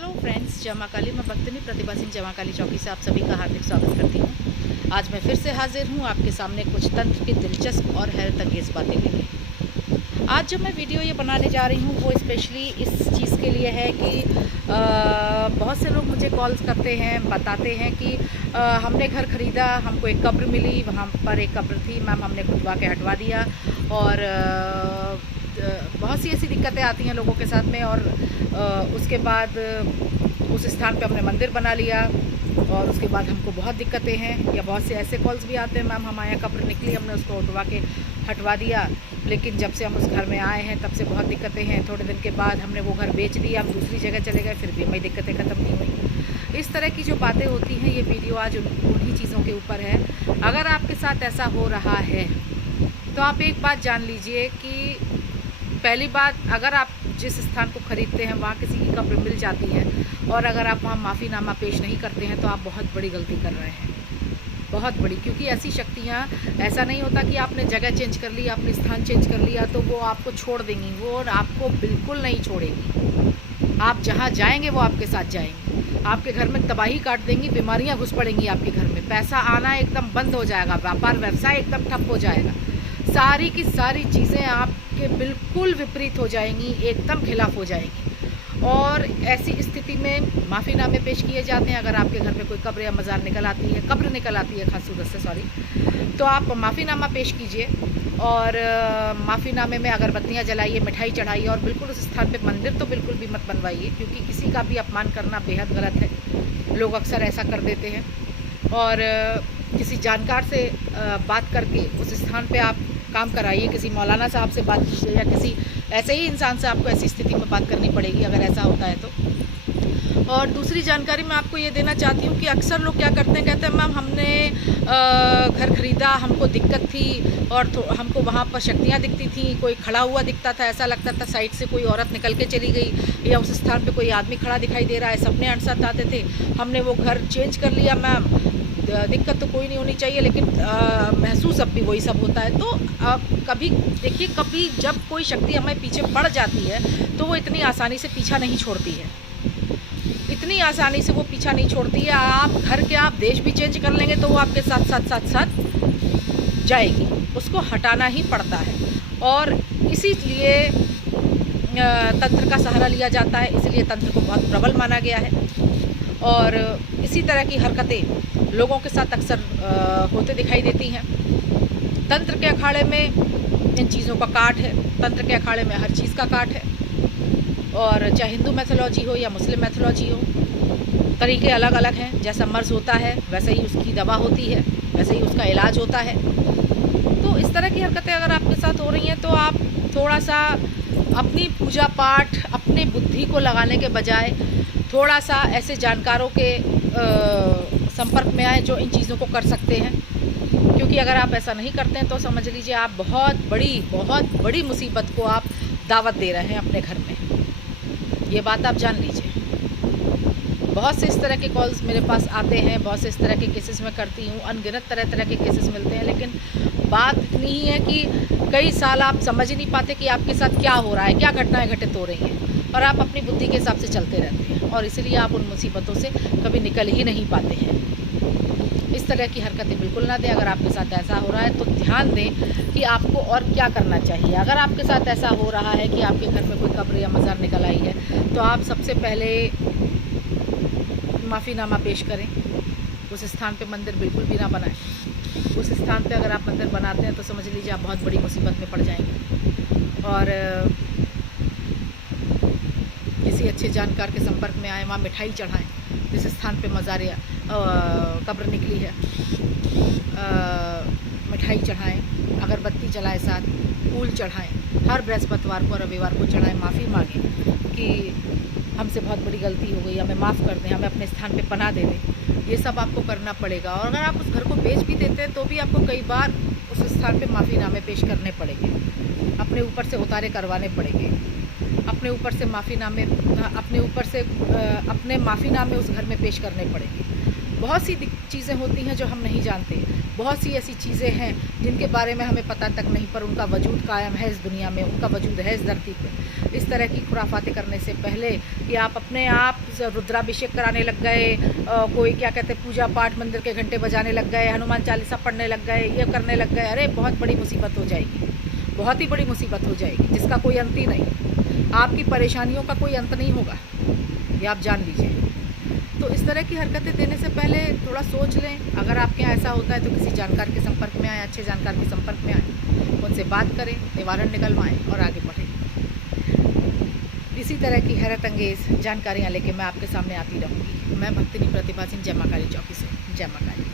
Hello friends, जय मां काली। मैं भक्तनी प्रतिभा सिंह जय मां काली चौकी से आप सभी का हार्दिक स्वागत करती हूँ। आज मैं फिर से हाजिर हूँ आपके सामने कुछ तंत्र की दिलचस्प और हैरत अंगेज बातें लेके। आज जो मैं वीडियो ये बनाने जा रही हूँ वो स्पेशली इस चीज़ के लिए है कि बहुत से लोग मुझे कॉल्स करते हैं, बताते हैं कि हमने घर ख़रीदा, हमको एक कब्र मिली, वहाँ पर एक कब्र थी मैम, हमने खुदवा के हटवा दिया और बहुत सी ऐसी दिक्कतें आती हैं लोगों के साथ में। और उसके बाद उस स्थान पे हमने मंदिर बना लिया और उसके बाद हमको बहुत दिक्कतें हैं। या बहुत से ऐसे कॉल्स भी आते हैं, मैम हमारे यहाँ कब्र निकली, हमने उसको उठवा के हटवा दिया, लेकिन जब से हम उस घर में आए हैं तब से बहुत दिक्कतें हैं। थोड़े दिन के बाद हमने वो घर बेच दिया, हम दूसरी जगह चले गए, फिर भी हमारी दिक्कतें ख़त्म नहीं हुई। इस तरह की जो बातें होती हैं, ये वीडियो आज उन्हीं चीज़ों के ऊपर है। अगर आपके साथ ऐसा हो रहा है तो आप एक बात जान लीजिए कि पहली बात, अगर आप जिस स्थान को ख़रीदते हैं वहाँ किसी की कब्र मिल जाती है और अगर आप वहाँ माफ़ीनामा पेश नहीं करते हैं तो आप बहुत बड़ी गलती कर रहे हैं, बहुत बड़ी। क्योंकि ऐसी शक्तियाँ, ऐसा नहीं होता कि आपने जगह चेंज कर ली, आपने स्थान चेंज कर लिया तो वो आपको छोड़ देंगी। वो आपको बिल्कुल नहीं छोड़ेंगी। आप जहाँ जाएंगे वो आपके साथ जाएंगी, आपके घर में तबाही काट देंगी, बीमारियाँ घुस पड़ेंगी आपके घर में, पैसा आना एकदम बंद हो जाएगा, व्यापार व्यवसाय एकदम ठप हो जाएगा, सारी की सारी चीज़ें आपके बिल्कुल विपरीत हो जाएंगी, एकदम खिलाफ हो जाएंगी। और ऐसी स्थिति में माफ़ीनामे पेश किए जाते हैं। अगर आपके घर में कोई कब्र या मज़ार निकल आती है, कब्र निकल आती है खास सूरत से, सॉरी, तो आप माफ़ीनामा पेश कीजिए और माफ़ीनामे में अगरबत्तियाँ जलाइए, मिठाई चढ़ाइए और बिल्कुल उस स्थान पे मंदिर तो बिल्कुल भी मत बनवाइए, क्योंकि किसी का भी अपमान करना बेहद गलत है। लोग अक्सर ऐसा कर देते हैं। और किसी जानकार से बात करके उस स्थान पे आप काम कराइए, किसी मौलाना साहब से बात कीजिए या किसी ऐसे ही इंसान से आपको ऐसी स्थिति में बात करनी पड़ेगी अगर ऐसा होता है तो। और दूसरी जानकारी मैं आपको ये देना चाहती हूँ कि अक्सर लोग क्या करते हैं, कहते हैं मैम हमने घर ख़रीदा, हमको दिक्कत थी और हमको वहाँ पर शक्तियाँ दिखती थी, कोई खड़ा हुआ दिखता था, ऐसा लगता था साइड से कोई औरत निकल के चली गई या उस स्थान पे कोई आदमी खड़ा दिखाई दे रहा है, सपने अनसत आते थे, हमने वो घर चेंज कर लिया मैम, दिक्कत तो कोई नहीं होनी चाहिए, लेकिन महसूस अब भी वही सब होता है। तो कभी देखिए, कभी जब कोई शक्ति हमें पीछे पड़ जाती है तो वो इतनी आसानी से पीछा नहीं छोड़ती है, इतनी आसानी से वो पीछा नहीं छोड़ती है। आप घर के, आप देश भी चेंज कर लेंगे तो वो आपके साथ साथ साथ साथ जाएगी, उसको हटाना ही पड़ता है। और इसीलिए तंत्र का सहारा लिया जाता है, इसलिए तंत्र को बहुत प्रबल माना गया है। और इसी तरह की हरकतें लोगों के साथ अक्सर होते दिखाई देती हैं। तंत्र के अखाड़े में इन चीज़ों का काट है, तंत्र के अखाड़े में हर चीज़ का काट है। और चाहे हिंदू मैथोलॉजी हो या मुस्लिम मैथोलॉजी हो, तरीके अलग अलग हैं। जैसा मर्ज़ होता है वैसे ही उसकी दवा होती है, वैसे ही उसका इलाज होता है। तो इस तरह की हरकतें अगर आपके साथ हो रही हैं तो आप थोड़ा सा अपनी पूजा पाठ, अपने बुद्धि को लगाने के बजाय थोड़ा सा ऐसे जानकारों के संपर्क में आए जो इन चीज़ों को कर सकते हैं। क्योंकि अगर आप ऐसा नहीं करते हैं तो समझ लीजिए आप बहुत बड़ी मुसीबत को आप दावत दे रहे हैं अपने घर में। ये बात आप जान लीजिए। बहुत से इस तरह के कॉल्स मेरे पास आते हैं, बहुत से इस तरह के केसेस मैं करती हूँ, अनगिनत तरह तरह के केसेस मिलते हैं, लेकिन बात इतनी ही है कि कई साल आप समझ ही नहीं पाते कि आपके साथ क्या हो रहा है, क्या घटनाएं घटित हो रही हैं, और आप अपनी बुद्धि के हिसाब से चलते रहते हैं और इसलिए आप उन मुसीबतों से कभी निकल ही नहीं पाते हैं। इस तरह की हरकतें बिल्कुल ना दें। अगर आपके साथ ऐसा हो रहा है तो ध्यान दें कि आपको और क्या करना चाहिए। अगर आपके साथ ऐसा हो रहा है कि आपके घर में कोई कब्र या मज़ार निकल आई है तो आप सबसे पहले माफ़ीनामा पेश करें। उस स्थान पे मंदिर बिल्कुल भी ना बनाएं। उस स्थान पे अगर आप मंदिर बनाते हैं तो समझ लीजिए आप बहुत बड़ी मुसीबत में पड़ जाएंगे। और किसी अच्छे जानकार के संपर्क में आए, वहाँ मिठाई चढ़ाएं। जिस स्थान पे मज़ार या कब्र निकली है, मिठाई चढ़ाएं, अगरबत्ती जलाएं, साथ फूल चढ़ाएं, हर बृहस्पतिवार को, रविवार को चढ़ाएं, माफ़ी मांगें कि हमसे बहुत बड़ी गलती हो गई, हमें माफ़ कर दें, हमें अपने स्थान पे पनाह दे दें। ये सब आपको करना पड़ेगा। और अगर आप उस घर को बेच भी देते हैं तो भी आपको कई बार उस स्थान पे माफ़ीनामे पेश करने पड़ेंगे, अपने ऊपर से उतारे करवाने पड़ेंगे, अपने ऊपर से माफ़ीनामे उस घर में पेश करने पड़ेंगे। बहुत सी चीज़ें होती हैं जो हम नहीं जानते, बहुत सी ऐसी चीज़ें हैं जिनके बारे में हमें पता तक नहीं, पर उनका वजूद कायम है इस दुनिया में, उनका वजूद है इस धरती पे। इस तरह की खुराफातें करने से पहले कि आप अपने आप रुद्राभिषेक कराने लग गए, कोई क्या कहते हैं पूजा पाठ मंदिर के घंटे बजाने लग गए, हनुमान चालीसा पढ़ने लग गए, ये करने लग गए, अरे बहुत बड़ी मुसीबत हो जाएगी, बहुत ही बड़ी मुसीबत हो जाएगी जिसका कोई अंत ही नहीं। आपकी परेशानियों का कोई अंत नहीं होगा, ये आप जान लीजिए। तो इस तरह की हरकतें देने से पहले थोड़ा सोच लें। अगर आपके यहाँ ऐसा होता है तो किसी जानकार के संपर्क में आएँ, अच्छे जानकार के संपर्क में आएँ, उनसे बात करें, निवारण निकलवाएँ और आगे बढ़ें। इसी तरह की हैरत अंगेज़ जानकारियाँ लेके मैं आपके सामने आती रहूँगी। मैं भक्तिनी प्रतिभा सिंह, जय मां काली चौकी से। जय मां काली।